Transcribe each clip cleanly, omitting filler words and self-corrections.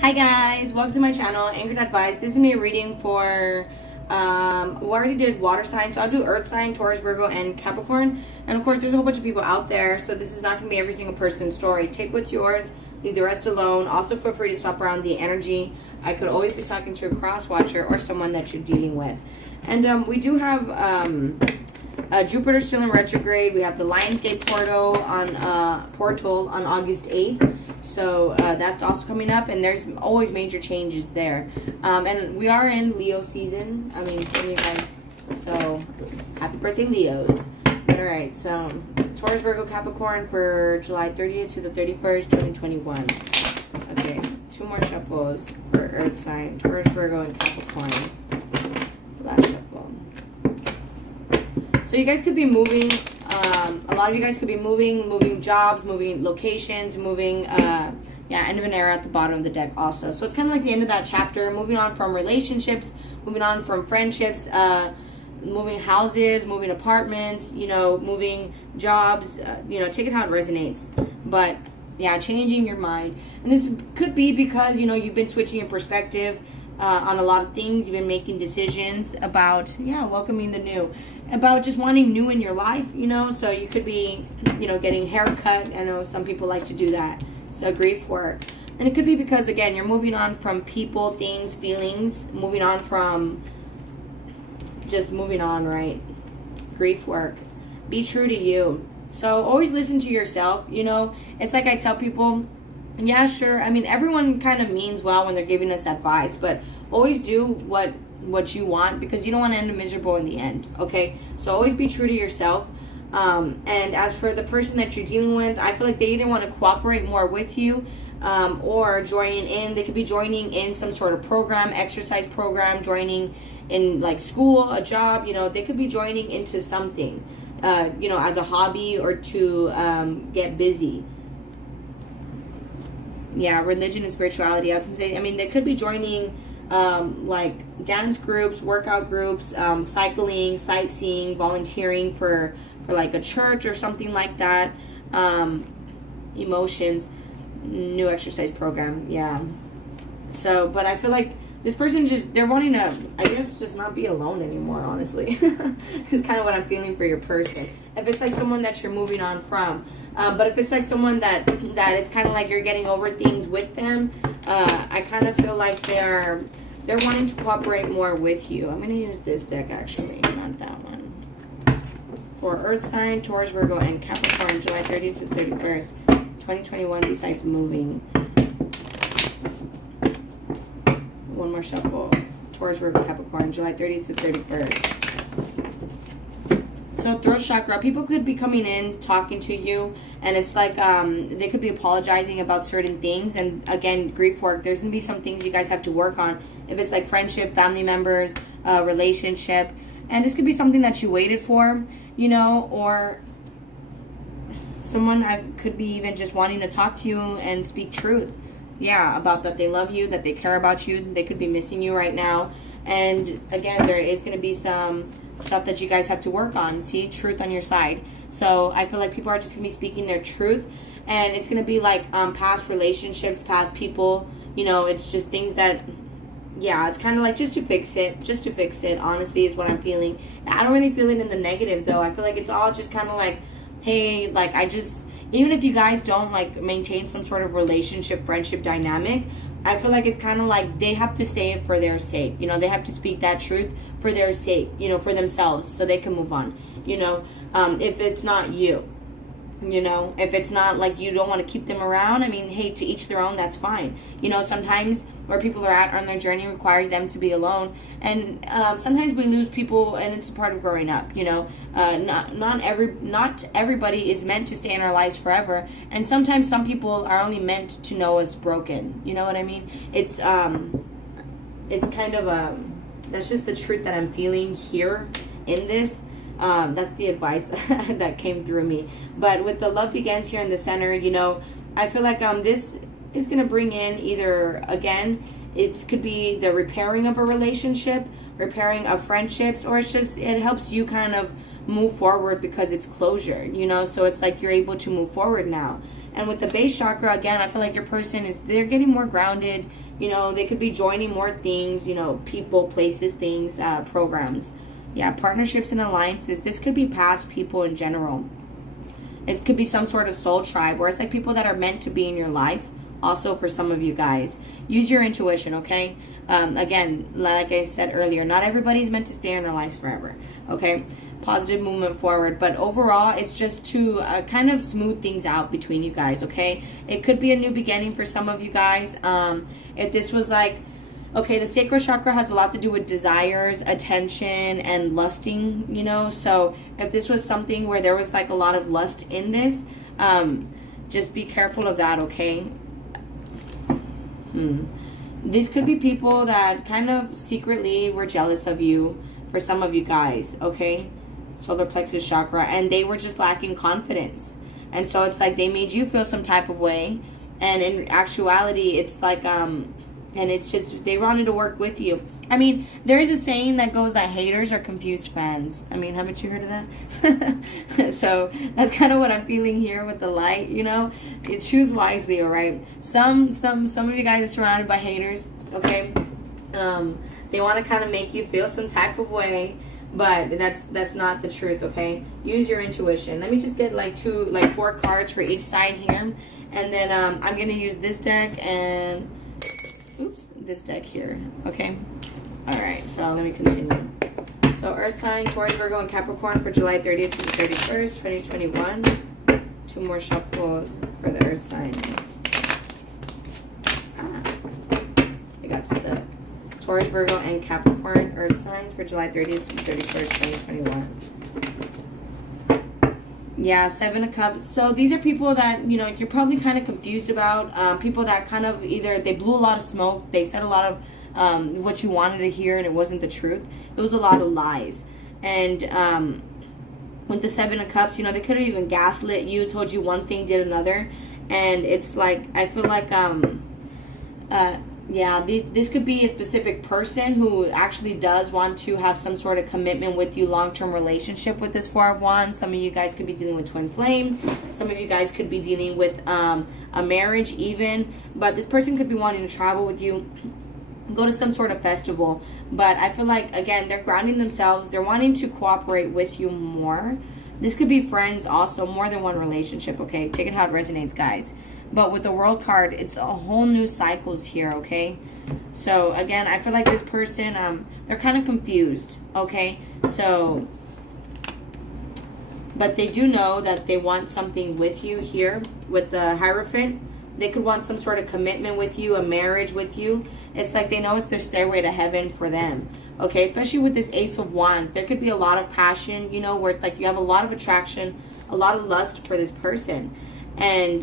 Hi guys, welcome to my channel, AnchoredAdvice. This is me reading for, we already did water signs, so I'll do earth sign, Taurus, Virgo, and Capricorn. And of course, there's a whole bunch of people out there, so this is not going to be every single person's story. Take what's yours, leave the rest alone. Also, feel free to swap around the energy. I could always be talking to a cross-watcher or someone that you're dealing with. And we do have Jupiter still in retrograde. We have the Lionsgate portal on August 8th. So that's also coming up, and there's always major changes there. And we are in Leo season. I mean, for you guys. So happy birthday, Leos. All right, so Taurus, Virgo, Capricorn for July 30th to the 31st, 2021. Okay, two more shuffles for Earth sign, Taurus, Virgo, and Capricorn. Last shuffle. So you guys could be moving. A lot of you guys could be moving jobs, moving locations, moving, end of an era at the bottom of the deck also. So it's kind of like the end of that chapter, moving on from relationships, moving on from friendships, moving houses, moving apartments, you know, moving jobs, you know, take it how it resonates. But yeah, changing your mind. And this could be because, you know, you've been switching your perspective on a lot of things. You've been making decisions about, welcoming the new, about just wanting new in your life, you know. So you could be, you know, getting haircut. I know some people like to do that. So grief work. And it could be because, again, you're moving on from people, things, feelings, moving on from just moving on, right? Grief work. Be true to you. So always listen to yourself, you know. It's like I tell people, yeah, sure. I mean, everyone kind of means well when they're giving us advice, but always do what you want, because you don't want to end miserable in the end, okay? So always be true to yourself. And as for the person that you're dealing with, I feel like they either want to cooperate more with you or joining in. They could be joining in some sort of program, exercise program, joining in like school, a job, you know. They could be joining into something, you know, as a hobby or to get busy. Yeah, religion and spirituality. I was gonna say, I mean, they could be joining like dance groups, workout groups, cycling, sightseeing, volunteering for like a church or something like that. Emotions, new exercise program. Yeah. So, but I feel like this person they're wanting to, I guess, just not be alone anymore, honestly. It's kind of what I'm feeling for your person. If it's like someone that you're moving on from. But if it's like someone that it's kind of like you're getting over things with them, I kind of feel like they're wanting to cooperate more with you. I'm going to use this deck, actually, not that one. For Earth sign, Taurus, Virgo, and Capricorn, July 30th to 31st, 2021, besides moving. One more shuffle. Taurus, Virgo, Capricorn, July 30th to 31st. So throat chakra, people could be coming in, talking to you, and it's like they could be apologizing about certain things. And again, grief work, there's going to be some things you guys have to work on. If it's like friendship, family members, relationship. And this could be something that you waited for, you know, or someone could be even just wanting to talk to you and speak truth. Yeah, about that they love you, that they care about you. They could be missing you right now. And again, there is going to be some stuff that you guys have to work on. See, truth on your side. So I feel like people are just going to be speaking their truth. And it's going to be like past relationships, past people. You know, it's just things that, yeah, it's kind of like just to fix it. Just to fix it, honestly, is what I'm feeling. I don't really feel it in the negative, though. I feel like it's all just kind of like, hey, like even if you guys don't like maintain some sort of relationship, friendship dynamic, I feel like it's kind of like they have to say it for their sake. You know, they have to speak that truth for their sake, you know, for themselves, so they can move on. You know, if it's not you, you know, if it's not like you don't want to keep them around, I mean, hey, to each their own, that's fine. You know, sometimes where people are at on their journey requires them to be alone. And sometimes we lose people, and it's a part of growing up, you know. Not everybody is meant to stay in our lives forever. And sometimes some people are only meant to know us broken. You know what I mean? It's kind of that's just the truth that I'm feeling here in this. That's the advice that came through me. But with the love begins here in the center, you know, I feel like this is going to bring in either, again, it could be the repairing of a relationship, repairing of friendships, or it's just, it helps you kind of move forward because it's closure, you know. So it's like you're able to move forward now. And with the base chakra, again, I feel like your person they're getting more grounded, You know, they could be joining more things, you know, people, places, things, programs. Yeah, partnerships and alliances. This could be past people in general. It could be some sort of soul tribe, or it's like people that are meant to be in your life. Also, for some of you guys, use your intuition, okay? Again, like I said earlier, not everybody's meant to stay in our lives forever, okay? Positive movement forward, but overall, it's just to kind of smooth things out between you guys, okay? It could be a new beginning for some of you guys. If this was like, okay, the sacral chakra has a lot to do with desires, attention, and lusting, you know? So if this was something where there was like a lot of lust in this, just be careful of that, okay? These could be people that kind of secretly were jealous of you, for some of you guys, okay? Solar plexus chakra, and they were just lacking confidence. And so it's like they made you feel some type of way, and in actuality, it's like, and it's just, they wanted to work with you. I mean, there is a saying that goes that haters are confused fans. I mean, haven't you heard of that? So that's kind of what I'm feeling here with the light, you know. You choose wisely, all right? Some of you guys are surrounded by haters, okay? They want to kind of make you feel some type of way, but that's not the truth, okay? Use your intuition. Let me just get like 4 cards for each side here, and then I'm gonna use this deck and this deck here, okay? All right, so let me continue. So Earth sign, Taurus, Virgo, and Capricorn for July 30th to the 31st, 2021. 2 more shuffles for the Earth sign. I got stuck. Taurus, Virgo, and Capricorn, Earth signs for July 30th to the 31st, 2021. Yeah, 7 of Cups. So these are people that, you know, you're probably kind of confused about. People that kind of either they blew a lot of smoke, they said a lot of what you wanted to hear, and it wasn't the truth. It was a lot of lies. And with the 7 of Cups, you know, they could have even gaslit you, told you one thing, did another. And it's like, I feel like, yeah, this could be a specific person who actually does want to have some sort of commitment with you, long-term relationship with this 4 of Wands. Some of you guys could be dealing with twin flame. Some of you guys could be dealing with a marriage even. But this person could be wanting to travel with you, go to some sort of festival. But I feel like, again, they're grounding themselves. They're wanting to cooperate with you more. This could be friends also, more than one relationship, okay? Take it how it resonates, guys. But with the World card, it's a whole new cycles here, okay? So, again, I feel like this person, they're kind of confused, okay? So, but they do know that they want something with you here with the Hierophant. They could want some sort of commitment with you, a marriage with you. It's like they know it's their stairway to heaven for them, okay? Especially with this Ace of Wands. There could be a lot of passion, you know, where it's like you have a lot of attraction, a lot of lust for this person. And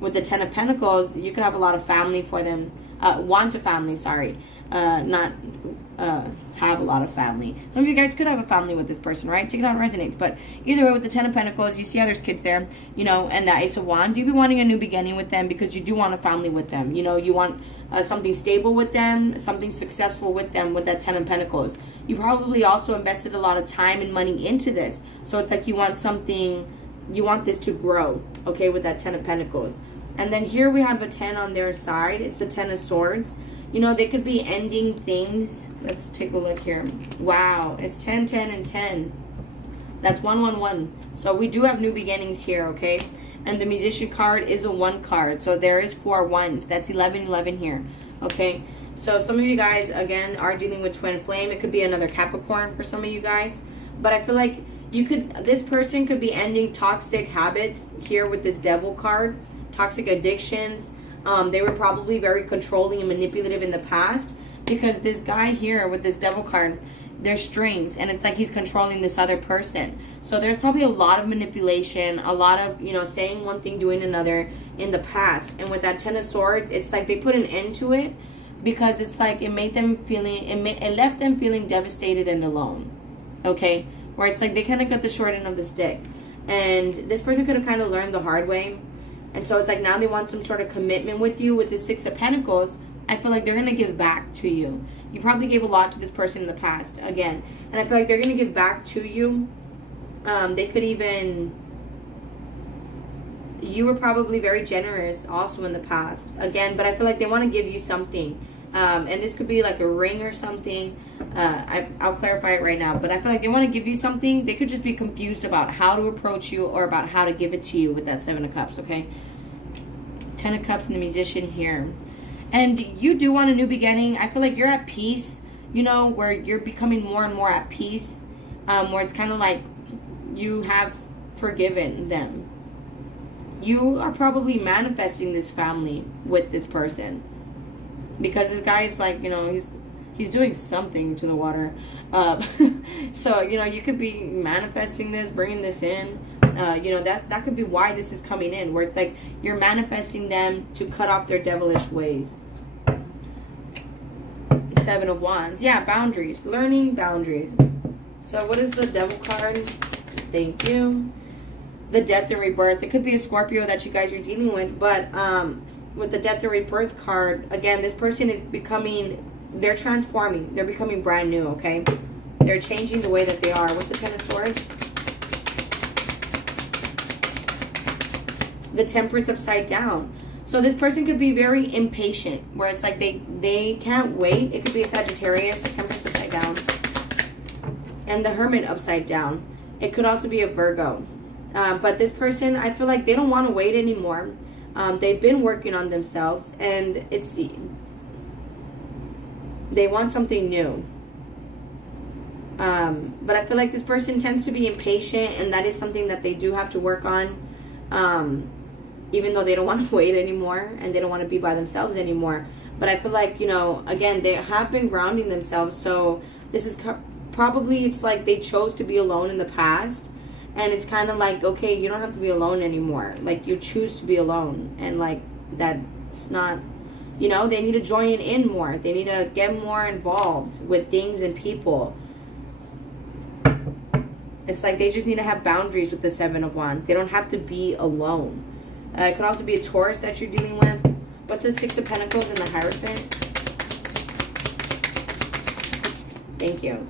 with the 10 of Pentacles, you could have a lot of family for them. Want a family, sorry. Not have a lot of family. Some of you guys could have a family with this person, right? Take it how it resonates. But either way, with the 10 of Pentacles, you see how there's kids there, you know, and the Ace of Wands, you'd be wanting a new beginning with them because you do want a family with them. You know, you want something stable with them, something successful with them with that 10 of Pentacles. You probably also invested a lot of time and money into this. So it's like you want something, you want this to grow, okay, with that 10 of Pentacles. And then here we have a 10 on their side. It's the 10 of Swords. You know, they could be ending things. Let's take a look here. Wow, it's 10, 10, and 10. That's 1, 1, 1. So we do have new beginnings here, okay? And the Musician card is a 1 card. So there is 4 ones. That's 11, 11 here, okay? So some of you guys, again, are dealing with twin flame. It could be another Capricorn for some of you guys. But I feel like you could, this person could be ending toxic habits here with this Devil card. Toxic addictions. They were probably very controlling and manipulative in the past, because this guy here with this Devil card, there's strings, and it's like he's controlling this other person. So there's probably a lot of manipulation, a lot of, you know, saying one thing, doing another in the past. And with that 10 of Swords, it's like they put an end to it, because it's like it made them feeling, it left them feeling devastated and alone, okay? Where it's like they kind of got the short end of the stick, and this person could have kind of learned the hard way. And so it's like now they want some sort of commitment with you. With the 6 of Pentacles, I feel like they're going to give back to you. You probably gave a lot to this person in the past, again. And I feel like they're going to give back to you. They could even... You were probably very generous also in the past. Again, but I feel like they want to give you something. And this could be like a ring or something. I'll clarify it right now. But I feel like they want to give you something. They could just be confused about how to approach you or about how to give it to you with that 7 of Cups, okay? 10 of Cups and the Musician here. And you do want a new beginning. I feel like you're at peace, you know, where you're becoming more and more at peace. Where it's kind of like you have forgiven them. You are probably manifesting this family with this person. Because this guy is like, you know, he's doing something to the water. So, you know, you could be manifesting this, bringing this in. You know, that could be why this is coming in. Where it's like you're manifesting them to cut off their devilish ways. 7 of Wands. Yeah, boundaries. Learning boundaries. So what is the Devil card? Thank you. The Death and Rebirth. It could be a Scorpio that you guys are dealing with. But with the Death and Rebirth card, again, this person is becoming, they're transforming. They're becoming brand new, okay? They're changing the way that they are. What's the 10 of Swords? The Temperance upside down. So this person could be very impatient, where it's like they can't wait. It could be a Sagittarius, Temperance upside down. And the Hermit upside down. It could also be a Virgo. But this person, I feel like they don't want to wait anymore. They've been working on themselves, and they want something new. But I feel like this person tends to be impatient, and that is something that they do have to work on. Even though they don't want to wait anymore, and they don't want to be by themselves anymore. But I feel like, you know, again, they have been grounding themselves. So this is probably, it's like they chose to be alone in the past. And it's kind of like, okay, you don't have to be alone anymore. Like, you choose to be alone. And, like, that's not, you know, they need to join in more. They need to get more involved with things and people. It's like they just need to have boundaries with the 7 of Wands. They don't have to be alone. It could also be a Taurus that you're dealing with. What's the 6 of Pentacles and the Hierophant? Thank you.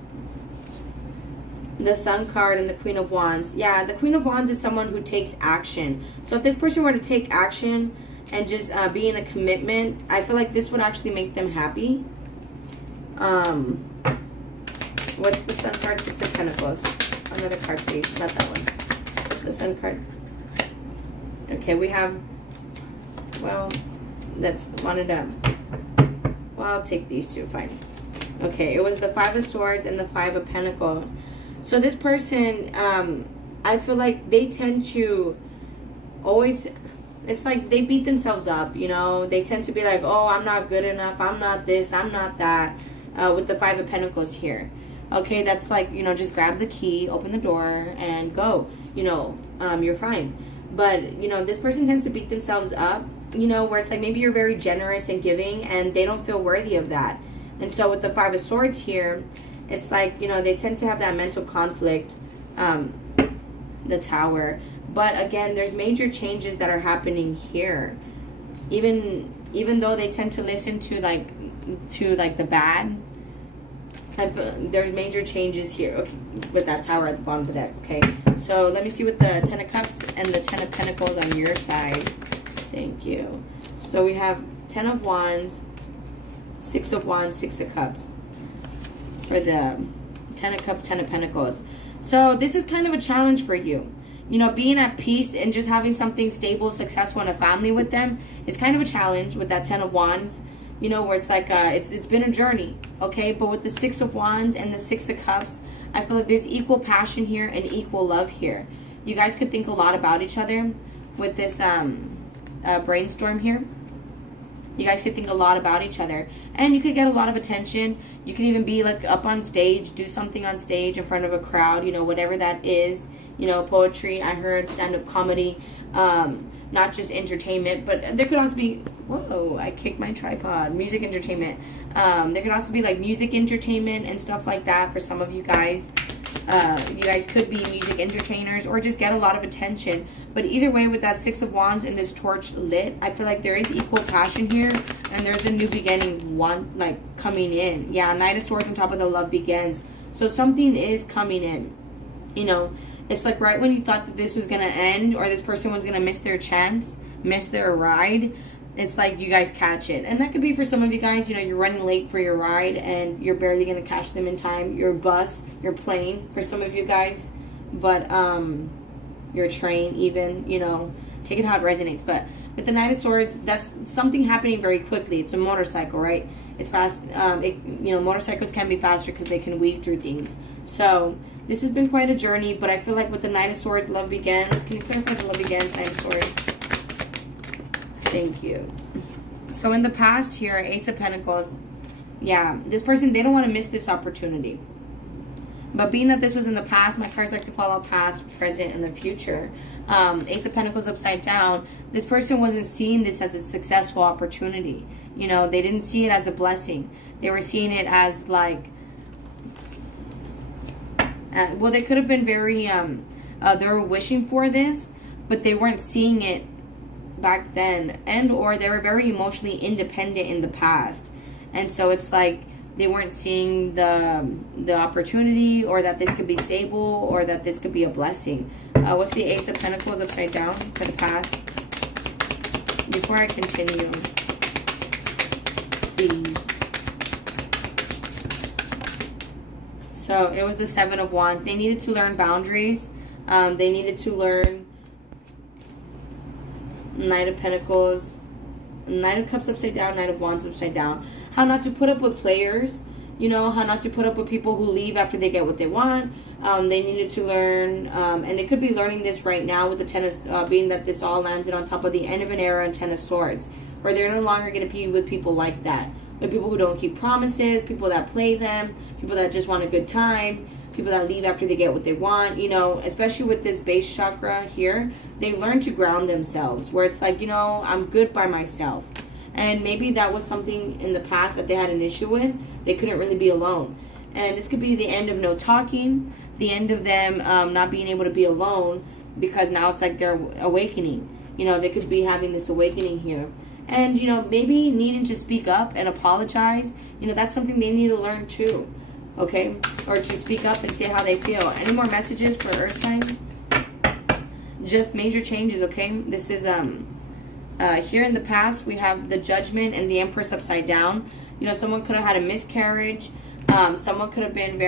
The Sun card and the Queen of Wands. Yeah, the Queen of Wands is someone who takes action. So if this person were to take action and just be in a commitment, I feel like this would actually make them happy. What's the Sun card? 6 of Pentacles. Another card, please. Not that one. The Sun card. Okay, we have, well, that's wanted up. Well, I'll take these two, fine. Okay, it was the 5 of Swords and the 5 of Pentacles. So this person, I feel like they tend to always, it's like they beat themselves up, you know. They tend to be like, oh, I'm not good enough. I'm not this. I'm not that. With the 5 of Pentacles here. Okay, that's like, you know, just grab the key, open the door, and go. You know, you're fine. But, you know, this person tends to beat themselves up, you know, where it's like maybe you're very generous and giving and they don't feel worthy of that. And so with the 5 of Swords here, it's like, you know, they tend to have that mental conflict, the Tower. But again, there's major changes that are happening here. Even though they tend to listen to like the bad, there's major changes here, okay, with that Tower at the bottom of the deck, okay? So let me see with the 10 of Cups and the 10 of Pentacles on your side. Thank you. So we have 10 of Wands, 6 of Wands, 6 of Cups for the 10 of Cups, 10 of Pentacles. So this is kind of a challenge for you. You know, being at peace and just having something stable, successful in a family with them is kind of a challenge with that 10 of Wands. You know, where it's like, it's been a journey, okay? But with the 6 of Wands and the 6 of Cups, I feel like there's equal passion here and equal love here. You guys could think a lot about each other with this brainstorm here. You guys could think a lot about each other. And you could get a lot of attention. You could even be like up on stage, do something on stage in front of a crowd, you know, whatever that is. You know, poetry, I heard stand-up comedy, not just entertainment, but there could also be, whoa, I kicked my tripod, music entertainment. There could also be like music entertainment and stuff like that for some of you guys. You guys could be music entertainers or just get a lot of attention. But either way, with that 6 of Wands and this torch lit, I feel like there is equal passion here and there's a new beginning coming in. Yeah, Knight of Swords on top of the Love Begins. So something is coming in. You know, It's like right when you thought that this was going to end, or this person was going to miss their chance, miss their ride, it's like you guys catch it. And that could be for some of you guys, you know, you're running late for your ride and you're barely going to catch them in time. Your bus, your plane for some of you guys, but your train even, you know, take it how it resonates. But with the Knight of Swords, that's something happening very quickly. It's a motorcycle, right? It's fast. You know, motorcycles can be faster because they can weave through things. So this has been quite a journey, but I feel like with the Knight of Swords, love begins. Can you clarify the love begins, Knight of Swords? Thank you. So in the past here, Ace of Pentacles, yeah, this person, they don't want to miss this opportunity. But being that this was in the past, my cards like to follow past, present, and the future. Ace of Pentacles upside down, this person wasn't seeing this as a successful opportunity. You know, they didn't see it as a blessing. They were seeing it as like, well, they could have been very, they were wishing for this, but they weren't seeing it back then, and or they were very emotionally independent in the past, and so it's like they weren't seeing the opportunity, or that this could be stable, or that this could be a blessing. What's the Ace of Pentacles upside down for the past? Before I continue, please. So it was the Seven of Wands. They needed to learn boundaries. They needed to learn Knight of Pentacles, Knight of Cups upside down, Knight of Wands upside down. How not to put up with players, you know, how not to put up with people who leave after they get what they want. They needed to learn, and they could be learning this right now with the Ten of, being that this all landed on top of the end of an era and Ten of Swords, where they're no longer going to be with people like that. With people who don't keep promises, people that play them, people that just want a good time, people that leave after they get what they want, you know, especially with this base chakra here. They learn to ground themselves, where it's like, you know, I'm good by myself. And maybe that was something in the past that they had an issue with. They couldn't really be alone. And this could be the end of no talking, the end of them not being able to be alone, because now it's like they're awakening. You know, they could be having this awakening here. And, you know, maybe needing to speak up and apologize. You know, that's something they need to learn too. Okay? Or to speak up and say how they feel. Any more messages for Earth signs? Just major changes, okay? This is, here in the past, we have the Judgment and the Empress upside down. You know, someone could have had a miscarriage. Someone could have been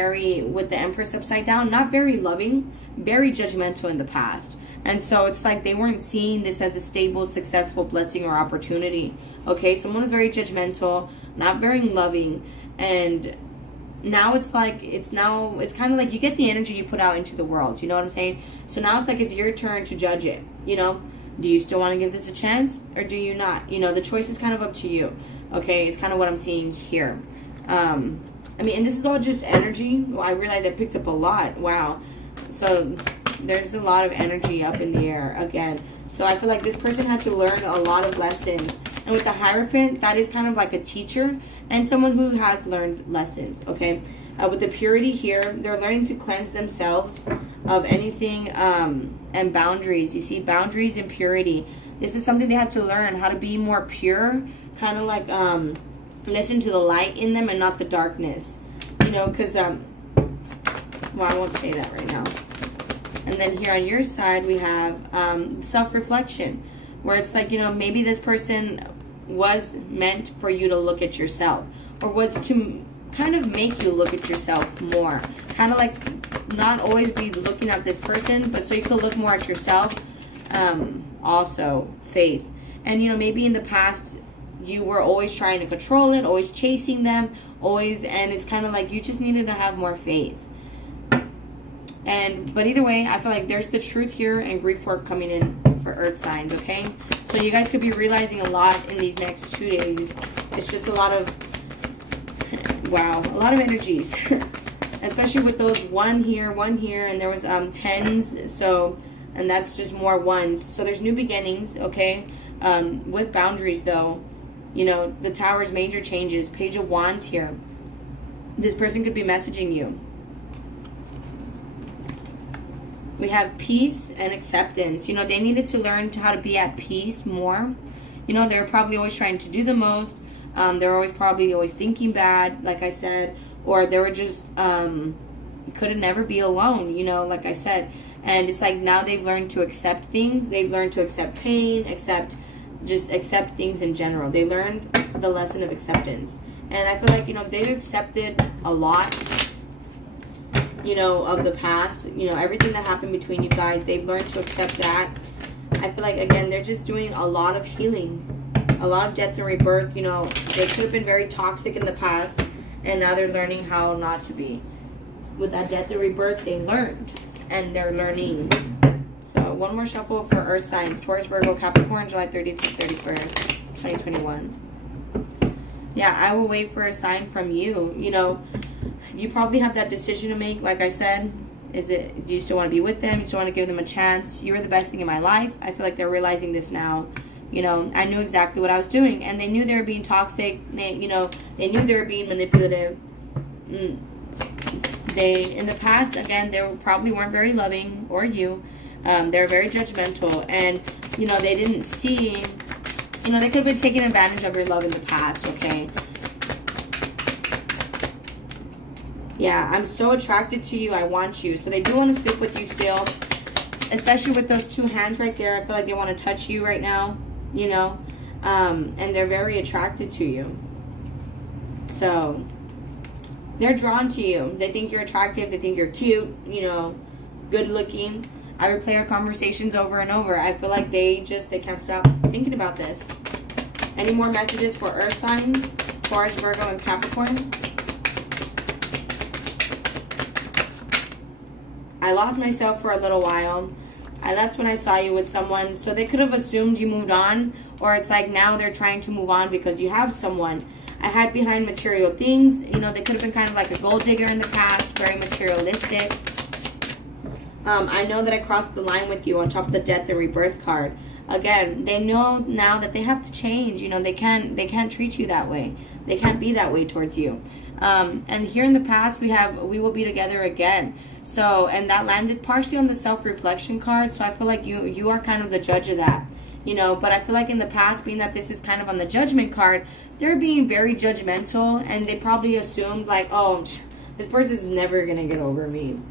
with the Empress upside down, not very loving, very judgmental in the past. And so it's like they weren't seeing this as a stable, successful blessing or opportunity. Okay, someone was very judgmental, not very loving, and now it's like, it's kind of like you get the energy you put out into the world. You know what I'm saying? So now it's like it's your turn to judge it. You know, do you still want to give this a chance, or do you not? You know, the choice is kind of up to you. Okay, it's kind of what I'm seeing here. I mean, and this is all just energy. Well, I realized I picked up a lot. Wow. So there's a lot of energy up in the air again. So I feel like this person had to learn a lot of lessons. And with the Hierophant, that is kind of like a teacher and someone who has learned lessons, okay? With the Purity here, they're learning to cleanse themselves of anything and boundaries. You see, boundaries and purity. This is something they had to learn, how to be more pure, kind of like listen to the light in them and not the darkness. You know, because, well, I won't say that right now. And then here on your side, we have self-reflection, where it's like, you know, maybe this person was meant for you to look at yourself, or was to kind of make you look at yourself more. Kind of like not always be looking at this person, but so you could look more at yourself. Also, faith. And, you know, maybe in the past, you were always trying to control it, always chasing them, always, and it's kind of like you just needed to have more faith. But either way, I feel like there's the truth here and grief work coming in for Earth signs, okay? So you guys could be realizing a lot in these next 2 days. It's just a lot of, wow, a lot of energies. Especially with those one here, and there was tens, so, and that's just more ones. So there's new beginnings, okay? With boundaries, though. You know, the Tower's major changes. Page of Wands here. This person could be messaging you. We have peace and acceptance. You know, they needed to learn how to be at peace more. You know, they were probably always trying to do the most. They're always thinking bad, like I said. Or they were just, could never be alone, you know, like I said. And it's like now they've learned to accept things. They've learned to accept pain, just accept things in general. They learned the lesson of acceptance. And I feel like, you know, they've accepted a lot, you know, of the past. You know, everything that happened between you guys, they've learned to accept that. I feel like, again, they're just doing a lot of healing. A lot of death and rebirth. You know, they could have been very toxic in the past. And now they're learning how not to be. With that death and rebirth, they learned. And they're learning. So, one more shuffle for Earth signs. Taurus, Virgo, Capricorn, July 30th to 31st, 2021. Yeah, I will wait for a sign from you. You know, you probably have that decision to make. Like I said, do you still want to be with them? You still want to give them a chance? You were the best thing in my life. I feel like they're realizing this now. You know, I knew exactly what I was doing. And they knew they were being toxic. They knew they were being manipulative. In the past, again, they probably weren't very loving, or you. They were very judgmental. And, you know, they didn't see, you know, they could have been taking advantage of your love in the past, okay? Yeah, I'm so attracted to you. I want you. So they do want to sleep with you still. Especially with those two hands right there. I feel like they want to touch you right now, you know. And they're very attracted to you. So they're drawn to you. They think you're attractive. They think you're cute, you know, good looking. I replay our conversations over and over. I feel like they can't stop thinking about this. Any more messages for Earth signs? Taurus, Virgo, and Capricorn? I lost myself for a little while. I left when I saw you with someone. So they could have assumed you moved on. Or it's like now they're trying to move on because you have someone. I hide behind material things. You know, they could have been kind of like a gold digger in the past. Very materialistic. I know that I crossed the line with you on top of the death and rebirth card. Again, they know now that they have to change. You know, they can't treat you that way. They can't be that way towards you. And here in the past, we will be together again. So, and that landed partially on the self-reflection card. So I feel like you are kind of the judge of that. You know, but I feel like in the past, being that this is kind of on the judgment card, they're being very judgmental. And they probably assumed like, oh, this person's never going to get over me.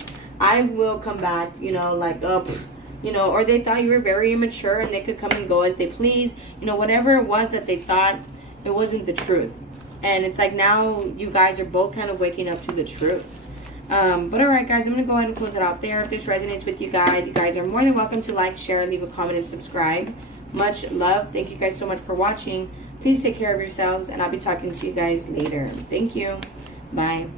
I will come back, you know, like, you know, or they thought you were very immature and they could come and go as they please. You know, whatever it was that they thought, it wasn't the truth. And it's like now you guys are both kind of waking up to the truth. But alright guys, I'm going to go ahead and close it out there. If this resonates with you guys are more than welcome to like, share, leave a comment, and subscribe. Much love. Thank you guys so much for watching. Please take care of yourselves, and I'll be talking to you guys later. Thank you. Bye.